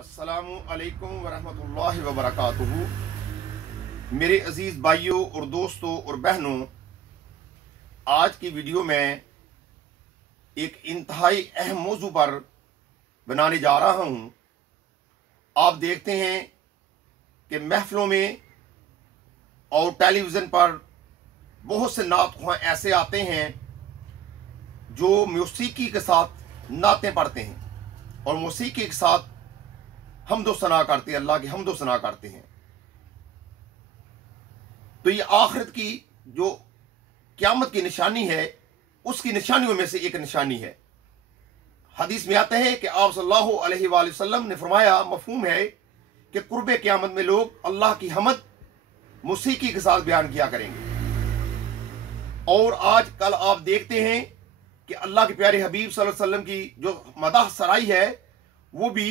अस्सलामु अलैकुम वरहमतुल्लाहि वबरकातुहू। मेरे अजीज़ भाइयों और दोस्तों और बहनों, आज की वीडियो में एक इंतहाई अहम मौजू पर बनाने जा रहा हूँ। आप देखते हैं कि महफिलों में और टेलीविज़न पर बहुत से नात ख्वां ऐसे आते हैं जो मौसीकी के साथ नातें पढ़ते हैं और मौसीकी के साथ हम्दो सना करते हैं, अल्लाह की हम्दो सना करते हैं। तो ये आखिरत की जो क़यामत की निशानी है, उसकी निशानियों में से एक निशानी है। हदीस में आता है कि आप सल्लल्लाहु अलैहि वसल्लम ने फरमाया, मफहूम है कि कुर्बे क़यामत में लोग अल्लाह की हमद मौसीकी के साथ बयान किया करेंगे। और आज कल आप देखते हैं कि अल्लाह के प्यारे हबीब सल्लल्लाहु अलैहि वसल्लम की जो मदाह सराई है, वो भी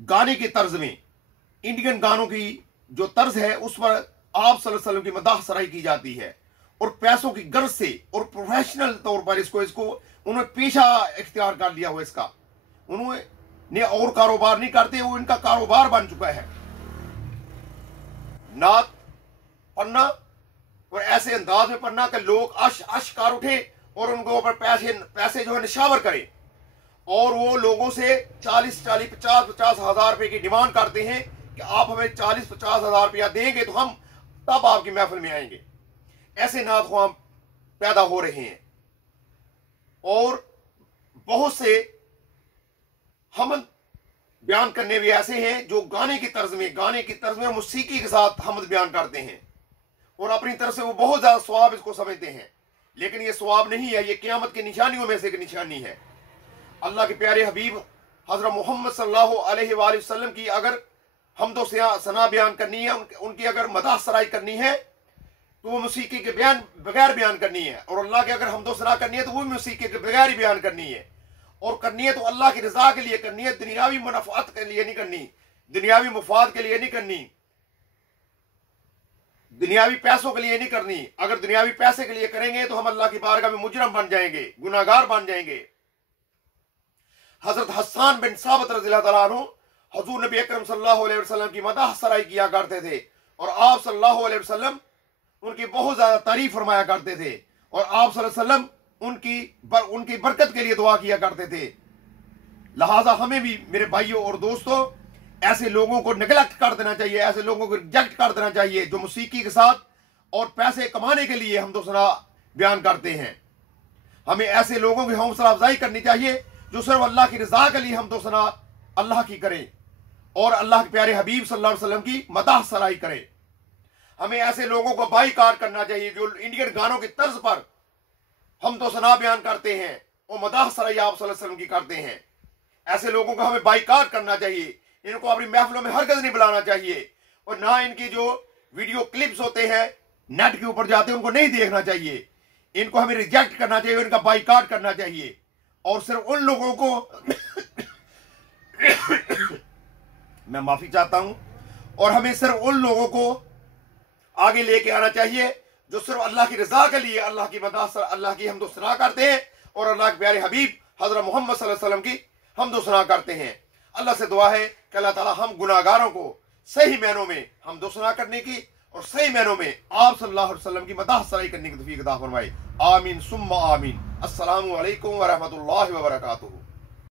गाने के तर्ज में, इंडियन गानों की जो तर्ज है उस पर आप सल्लल्लाहु अलैहि वसल्लम की मदाह सराई की जाती है। और पैसों की गर्ज से और प्रोफेशनल तौर पर इसको उन्होंने पेशा इख्तियार कर लिया हुआ। इसका उन्होंने और कारोबार नहीं करते, वो इनका कारोबार बन चुका है नात पढ़ना, और ऐसे अंदाज में पढ़ना कि लोग अशकार उठे और उनको ऊपर पैसे जो है निशावर करें। और वो लोगों से 50 हज़ार रुपए की डिमांड करते हैं कि आप हमें 50 हज़ार रुपया देंगे तो हम तब आपकी महफिल में आएंगे। ऐसे नात ख्वां पैदा हो रहे हैं। और बहुत से हमद बयान करने भी ऐसे हैं जो गाने की तर्ज में मौसीकी के साथ हमद बयान करते हैं और अपनी तरफ से वो बहुत ज्यादा सवाब इसको समझते हैं। लेकिन ये सवाब नहीं है, ये क़यामत की निशानियों में से एक निशानी है। अल्लाह के प्यारे हबीब हज़रत मोहम्मद सल्लल्लाहु अलैहि वसल्लम की अगर हमदो सना बयान करनी है, उनकी अगर मदाह सराई करनी है तो वो मौसीकी के बगैर बयान करनी है। और अल्लाह की अगर हमदो सना करनी है तो वो भी मौसीकी के बगैर ही बयान करनी है। और करनी है तो अल्लाह की रजा के लिए करनी है, दुनियावी मुनाफात के लिए नहीं करनी, दुनियावी मुफाद के लिए नहीं करनी, दुनियावी पैसों के लिए नहीं करनी। अगर दुनियावी पैसे के लिए करेंगे तो हम अल्लाह की बारगाह में मुजरम बन जाएंगे, गुनाहगार बन जाएंगे। हजरत हसन बिन साबित रज़ियल्लाहु तआला अन्हु हुजूर नबी अकरम सल्लल्लाहु अलैहि वसल्लम की मदाह सराई किया करते थे और आप सल्लल्लाहु अलैहि वसल्लम उनकी बहुत ज्यादा तारीफ फरमाया करते थे और आप सल्लल्लाहु अलैहि वसल्लम उनकी बरकत के लिए दुआ किया करते थे। लिहाजा हमें भी मेरे भाइयों और दोस्तों ऐसे लोगों को नेगलेक्ट कर देना चाहिए, ऐसे लोगों को रिजेक्ट कर देना चाहिए जो मौसीकी के साथ और पैसे कमाने के लिए हमदो सना बयान करते हैं। हमें ऐसे लोगों की हौसला अफजाई करनी चाहिए जो सिर्फ अल्लाह की रजा के लिए हमदो सना अल्लाह की करें और अल्लाह के प्यारे हबीब सल्लल्लाहु अलैहि वसल्लम की मदाह सराई करें। हमें ऐसे लोगों को बाईकाट करना चाहिए जो इंडियन गानों की तर्ज पर हमदो सना बयान करते हैं और मदाह सराई आप सल्लल्लाहु अलैहि वसल्लम की करते हैं। ऐसे लोगों को हमें बाईकाट करना चाहिए, इनको अपनी महफिलों में हरगिज़ नहीं बुलाना चाहिए और ना इनकी जो वीडियो क्लिप्स होते हैं नेट के ऊपर जाते हैं उनको नहीं देखना चाहिए। इनको हमें रिजेक्ट करना चाहिए, इनका बाईकाट करना चाहिए और सिर्फ उन लोगों को मैं माफी चाहता हूं, और हमें सिर्फ उन लोगों को आगे लेके आना चाहिए जो सिर्फ अल्लाह की रजा के लिए अल्लाह की मदाह अल्लाह की हमदो सना करते हैं और अल्लाह के प्यारे हबीब हजरत मोहम्मद सल्लल्लाहु अलैहि वसल्लम की हमदो सना करते हैं। अल्लाह से दुआ है कि अल्लाह ताला हम गुनाहगारों को सही मायनों में हमदो सना करने की और सही मायनों में आप सल्लल्लाहु अलैहि वसल्लम की मदाह सराई करने की तौफीक अता फरमाए। आमीन सुम्मा आमीन। अस्सलामु अलैकुम व रहमतुल्लाहि व बरकातुहू।